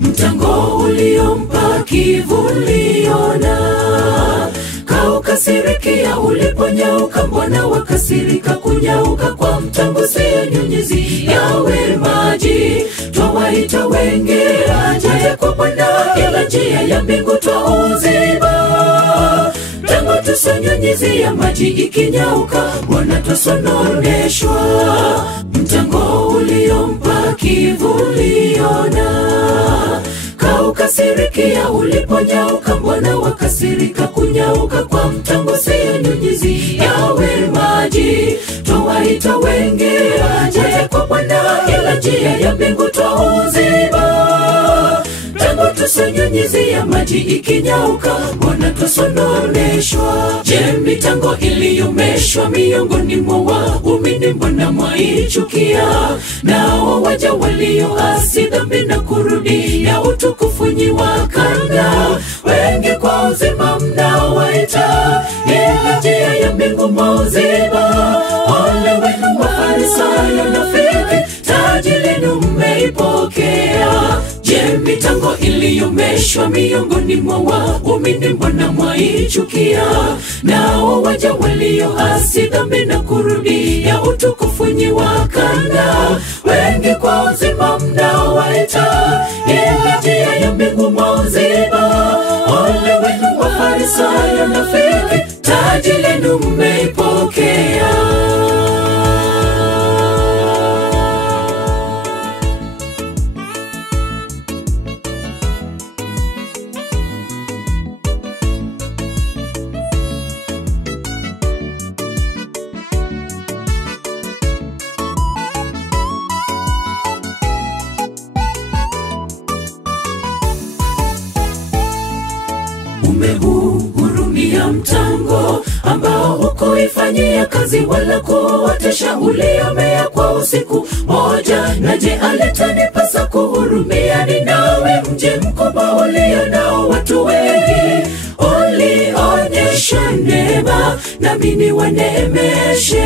Mtango uliompa kivuliona, kaukasirikia uliponyauka. Mbona wakasirika kunyauka kwa mtango? Siyo nyunyizi yawe maji, twawaita wengi ajaye kwa Bwana, ila njia ya mbingu twauziba. Tangu tusinyunyizi ya maji ikinyauka, Bwana twasononeshwa. Mtango uliompa kivuliona, kaukasirikia uliponyauka. Mbona wakasirika kunyauka kwa mtango? Siyo nyunyizi yawe maji, twawaita wengi ajaye kwa Bwana, ila njia ya mbingu twauziba. Tangu tusinyunyizi ya maji ikinyauka, Bwana twasononeshwa. Je, mitango iliyomeshwa miongoni mwa waumini mbona mwaichukia? Nao waja walioasi dhambi na kurudia utukufu nyi wakana, wengi kwa uzima mnaowaita, ila njia ya mbingu mwauziba. Ole wenu Mafarisayo nafiki, taji lenu mmeipokea. Je, mitango iliyomeshwa miongoni mwa waumini mbona mwaichukia? Nao waja walioasi dhambi na kurudia utukufu nyi wakana, wengi kwa uzima mnaowaita, ila njia ya mbingu mwauziba. Ole wenu Mafarisayo nafiki, taji lenu mmeipokea. Umeuhurumia mtango ambao hukuifanyia kazi wala kuotesha, uliomea kwa usiku moja. Na je, alitanipasa kuhurumia Ninawi, mji mkubwa ulio nao watu wengi? Ulionyesha neema, nami niwaneemeshe.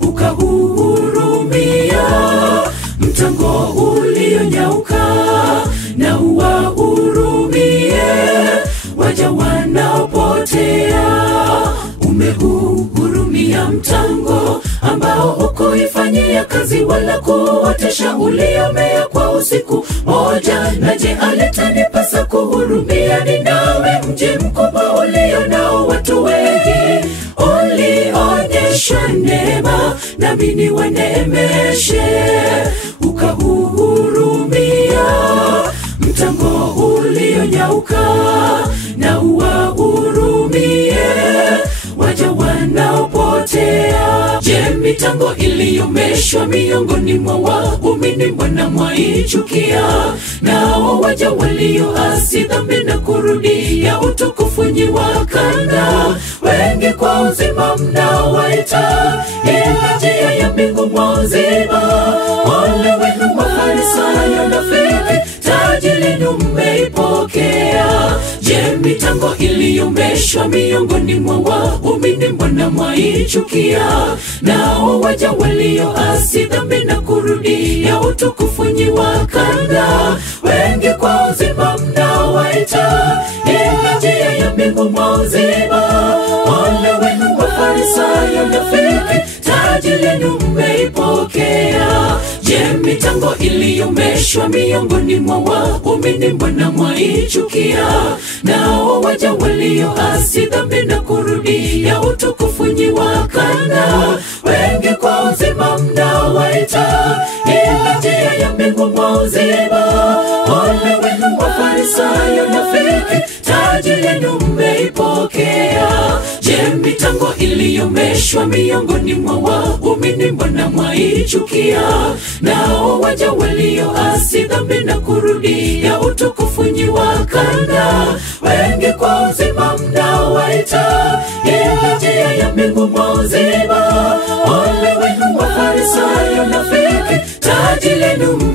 Ukauhurumia mtango ulionyauka, na uwahurumie waja wanaopotea. Umeuhurumia mtango ambao hukuifanyia kazi wala kuotesha, uliomea kwa usiku moja. Na je, alitanipasa kuhurumia Ninawi, mji mkubwa ulio nao watu wengi? Ulionyesha neema, nami niwaneemeshe. Ukauhurumia mtango ulionyauka, na uwahurumie waja wanaopotea. Je, mitango iliyomeshwa miongoni mwa waumini mbona mwaichukia? Nao waja walioasi dhambi na kurudia utukufu nyi wakana, wengi kwa uzima mnaowaita, ila njia ya mbingu mwauziba. Ole wenu Mafarisayo nafiki, taji lenu mmeipokea. Je, mitango iliyomeshwa miongoni mwa waumini mbona mwaichukia? Nao waja walioasi dhambi na kurudia utukufu nyi wakana, wengi kwa uzima mnaowaita, ila njia ya mbingu mwauziba. Ole wenu Mafarisayo nafiki, taji lenu mmeipokea. Je, mitango iliyomeshwa miongoni mwa waumini mbona mwaichukia? Nao waja walioasi dhambi na kurudia utukufu nyi wakana, wengi kwa uzima mnaowaita, ila njia ya mbingu mwauziba. Ole wenu Mafarisayo nafiki, taji lenu mmeipokea. Je, mitango iliyomeshwa miongoni mwa waumini mbona mwaichukia? Nao waja walioasi dhambi na kurudia utukufu nyi wakana, wengi kwa uzima mnaowaita, ila njia ya mbingu mwaziba. Ole wenu Mafarisayo nafiki, taji lenu